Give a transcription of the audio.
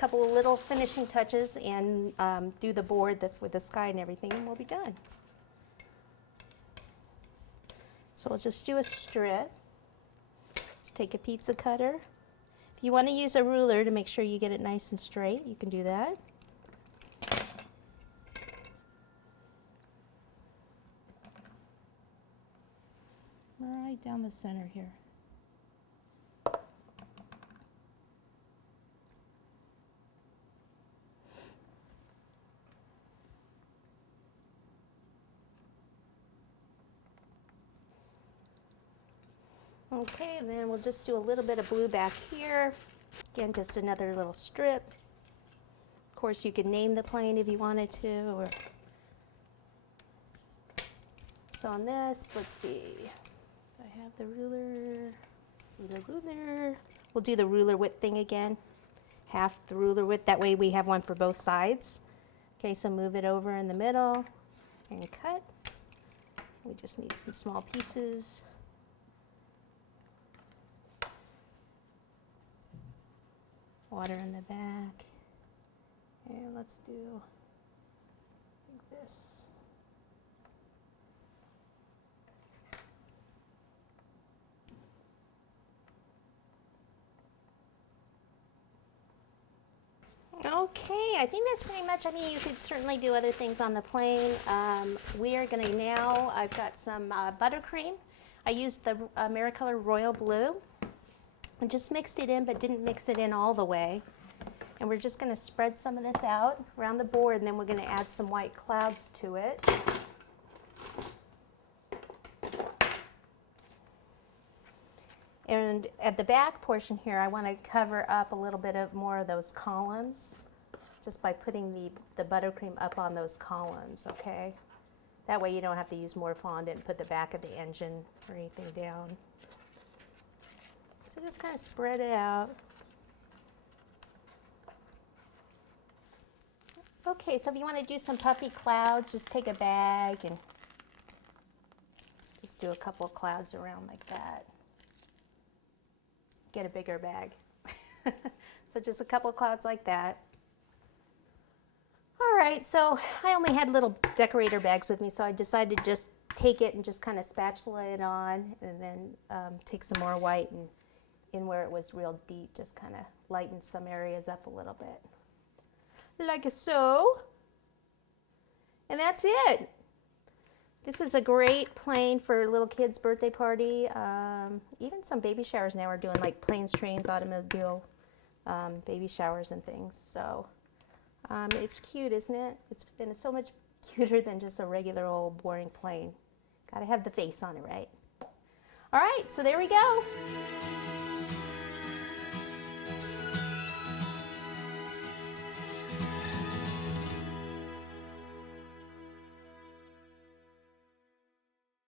couple of little finishing touches and do the board with the sky and everything, and we'll be done. So we'll just do a strip. Let's take a pizza cutter. If you want to use a ruler to make sure you get it nice and straight, you can do that. Right down the center here. Okay, and then we'll just do a little bit of blue back here. Again, just another little strip. Of course, you could name the plane if you wanted to. Or so on this, let's see. I have the ruler. We'll do the ruler width thing again. Half the ruler width. That way we have one for both sides. Okay, so move it over in the middle and cut. We just need some small pieces. Water in the back. And let's do, I think this. Okay, I think that's pretty much, I mean, you could certainly do other things on the plane. We are going to now, I've got some buttercream. I used the AmeriColor Royal Blue. I just mixed it in, but didn't mix it in all the way. And we're just going to spread some of this out around the board, and then we're going to add some white clouds to it. And at the back portion here, I want to cover up a little bit of more of those columns, just by putting the buttercream up on those columns, okay? That way you don't have to use more fondant and put the back of the engine or anything down. So just kind of spread it out. Okay, so if you want to do some puffy clouds, just take a bag and just do a couple of clouds around like that. Get a bigger bag. So just a couple of clouds like that. All right, so I only had little decorator bags with me, so I decided to just take it and just kind of spatula it on, and then take some more white and in where it was real deep, just kind of lighten some areas up a little bit. Like so. And that's it. This is a great plane for a little kid's birthday party. Even some baby showers now are doing like planes, trains, automobile baby showers and things. So it's cute, isn't it? It's been so much cuter than just a regular old boring plane. Gotta have the face on it, right? All right, so there we go.